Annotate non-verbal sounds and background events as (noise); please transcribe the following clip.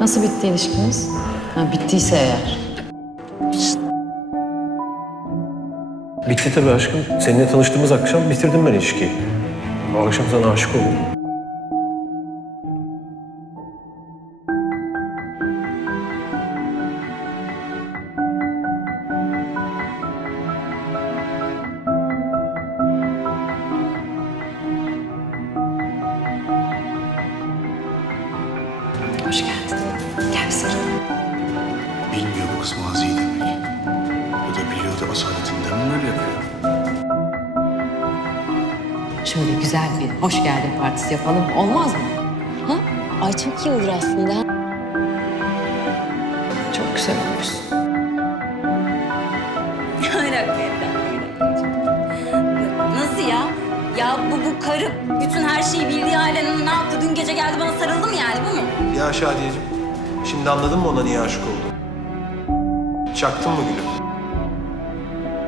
Nasıl bitti ilişkiniz? Ha, bittiyse eğer. Bitti tabii aşkım. Seninle tanıştığımız akşam bitirdim ben ilişkiyi. O akşam sana aşık oldum. Hoş geldin. Gel bir sarıl. Bilmiyor bu kız maziyi demek. Ya da biliyor da asaretinden mi böyle yapıyor? Şöyle güzel bir hoş geldin partisi yapalım. Olmaz mı? Ha? Ay çok iyi olur aslında. Çok güzel olmuşsun. (laughs) Nasıl ya? Ya bu bu karı bütün her şeyi gece geldi bana sarıldı mı yani bu mu? Ya Şadiyeciğim, şimdi anladın mı ona niye aşık oldun? Çaktın mı gülüm?